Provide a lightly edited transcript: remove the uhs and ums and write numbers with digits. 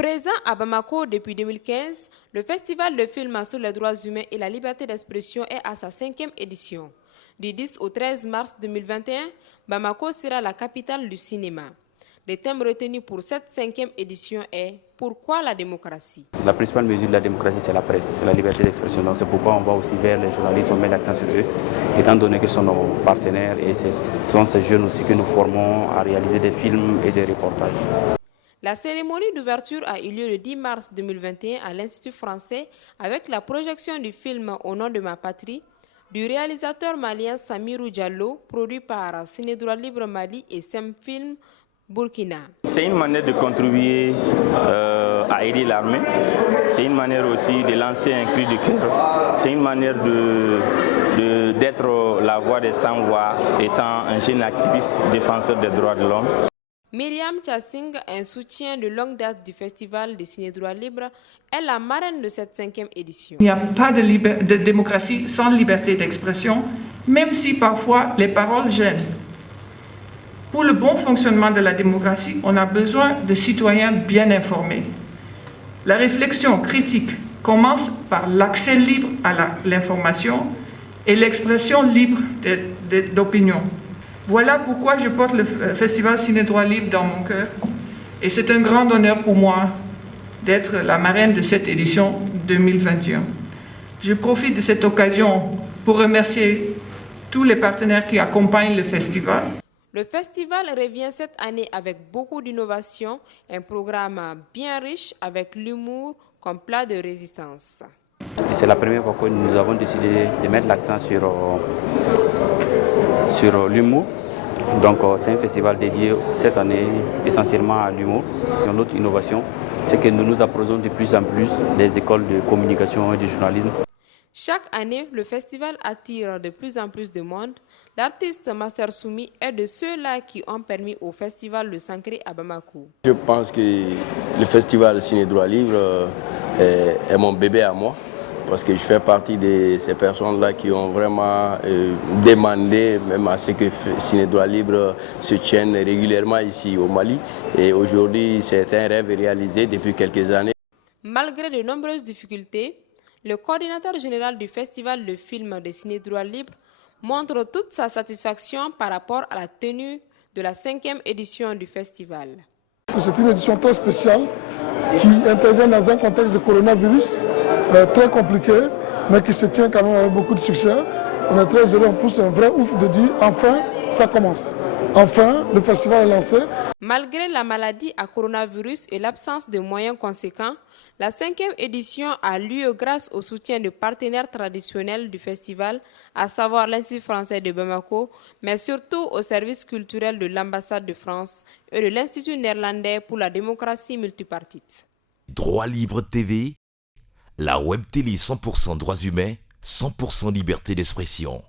Présent à Bamako depuis 2015, le Festival de films sur les droits humains et la liberté d'expression est à sa 5e édition. Du 10 au 13 mars 2021, Bamako sera la capitale du cinéma. Le thème retenu pour cette 5e édition est « Pourquoi la démocratie ?» La principale mesure de la démocratie, c'est la presse, c'est la liberté d'expression. Donc c'est pourquoi on va aussi vers les journalistes, on met l'accent sur eux, étant donné que ce sont nos partenaires et ce sont ces jeunes aussi que nous formons à réaliser des films et des reportages. La cérémonie d'ouverture a eu lieu le 10 mars 2021 à l'Institut français avec la projection du film « Au nom de ma patrie » du réalisateur malien Samirou Diallo, produit par Cinédroit Libre Mali et Semfilm Burkina. C'est une manière de contribuer à aider l'armée, c'est une manière aussi de lancer un cri de cœur, c'est une manière d'être la voix des sans-voix, étant un jeune activiste défenseur des droits de l'homme. Myriam Chassing, un soutien de longue date du Festival des Cinédroits Libres, est la marraine de cette 5e édition. Il n'y a pas de démocratie sans liberté d'expression, même si parfois les paroles gênent. Pour le bon fonctionnement de la démocratie, on a besoin de citoyens bien informés. La réflexion critique commence par l'accès libre à l'information et l'expression libre d'opinion. Voilà pourquoi je porte le Festival Cinédroit Libre dans mon cœur. Et c'est un grand honneur pour moi d'être la marraine de cette édition 2021. Je profite de cette occasion pour remercier tous les partenaires qui accompagnent le festival. Le festival revient cette année avec beaucoup d'innovation, un programme bien riche avec l'humour comme plat de résistance. C'est la première fois que nous avons décidé de mettre l'accent sur l'humour. Donc c'est un festival dédié cette année essentiellement à l'humour. Notre innovation, c'est que nous nous approchons de plus en plus des écoles de communication et de journalisme. Chaque année, le festival attire de plus en plus de monde. L'artiste Master Soumi est de ceux-là qui ont permis au festival de s'ancrer à Bamako. Je pense que le festival Cinédroit Libre est mon bébé à moi, parce que je fais partie de ces personnes-là qui ont vraiment demandé même à ce que Cinédroit Libre se tienne régulièrement ici au Mali. Et aujourd'hui, c'est un rêve réalisé depuis quelques années. Malgré de nombreuses difficultés, le coordinateur général du Festival de films de Cinédroit Libre montre toute sa satisfaction par rapport à la tenue de la 5e édition du festival. C'est une édition très spéciale qui intervient dans un contexte de coronavirus très compliqué, mais qui se tient quand même avec beaucoup de succès. On est très heureux, on pousse un vrai ouf de dire enfin ça commence. Enfin, le festival est lancé. Malgré la maladie à coronavirus et l'absence de moyens conséquents, la 5e édition a lieu grâce au soutien de partenaires traditionnels du festival, à savoir l'Institut français de Bamako, mais surtout au service culturel de l'ambassade de France et de l'Institut néerlandais pour la démocratie multipartite. Droit Libre TV, la web télé 100% droits humains, 100% liberté d'expression.